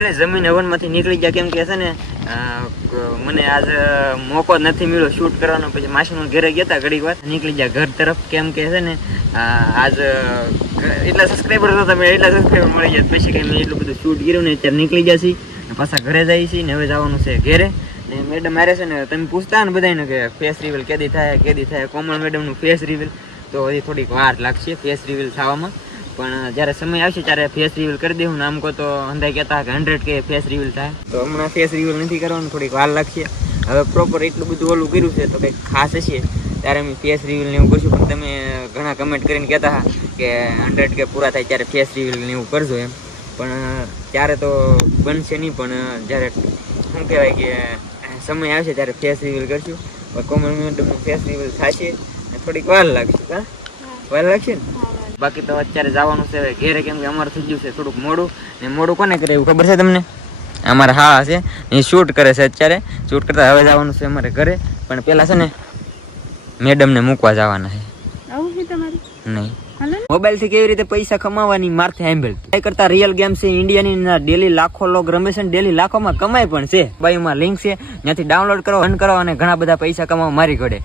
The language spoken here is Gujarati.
જમીન હવનમાંથી નીકળી ગયા કેમ કે છે ને મને આજ મોકો નથી મળ્યો શૂટ કરવાનો. પછી માસીના ઘરે ગયા હતા ઘડીક વાર નીકળી ગયા ઘર તરફ કેમ કે છે ને આજ એટલા સબસ્ક્રાઈબર હતા તમે એટલા સબસ્ક્રાઈબર મળી ગયા પછી કંઈ મેં એટલું બધું શૂટ કર્યું ને અત્યારે નીકળી ગયા છીએ પાછા ઘરે જાય છીએ ને હવે જવાનું છે ઘેરે. ને મેડમ મારે છે ને તમે પૂછતા ને બધાને કે ફેસ રિવીલ કેદી થાય કોમલ મેડમનું ફેસ રિવીલ તો હજી થોડીક વાર લાગશે ફેસ રિવીલ થવામાં. પણ જ્યારે સમય આવશે ત્યારે ફેસ રિવીલ કરી દેવું ને આમ કહો તો અંદાજ કહેતા કે 100K ફેસ રિવીલ થાય તો હમણાં ફેસ રિવીલ નથી કરવાનું થોડીક વાર લાગશે. હવે પ્રોપર એટલું બધું ઓલું કર્યું છે તો કંઈક ખાસ હશે ત્યારે અમે ફેસ રિવીલ ને એવું કરશું. પણ તમે ઘણા કમેન્ટ કરીને કહેતા હા કે 100K પૂરા થાય ત્યારે ફેસ રિવીલ ને એવું કરજો એમ. પણ ત્યારે તો બનશે નહીં પણ જ્યારે શું કહેવાય કે સમય આવશે ત્યારે ફેસ રિવીલ કરશું. કોમન મેડમનું ફેસ રિવીલ થશે થોડીક વાર લાગશે. હા વાર લાગશે ને. બાકી તો અત્યારે જવાનું છે ઘેરે કેમ કે અમારે થઈ ગયું છે થોડુંક મોડું ને મોડું કોને કરે એવું ખબર છે તમને? અમારા હા છે એ શૂટ કરે છે અત્યારે શૂટ કરતા હવે જવાનું છે અમારે ઘરે. પણ પેલા છે ને મેડમને મૂકવા જવાના છે. આવું છે તમારે? નહીં મોબાઈલ થી કેવી રીતે પૈસા કમાવાની મારથી સાંભળ એ કરતા રિયલ ગેમ છે ઇન્ડિયાની ડેલી લાખો લોક રમે છે ડેલી લાખોમાં કમાય પણ છે. બાયુમાં લિંક છે ત્યાંથી ડાઉનલોડ કરો રન કરો અને ઘણા બધા પૈસા કમાવા મારી ઘડે.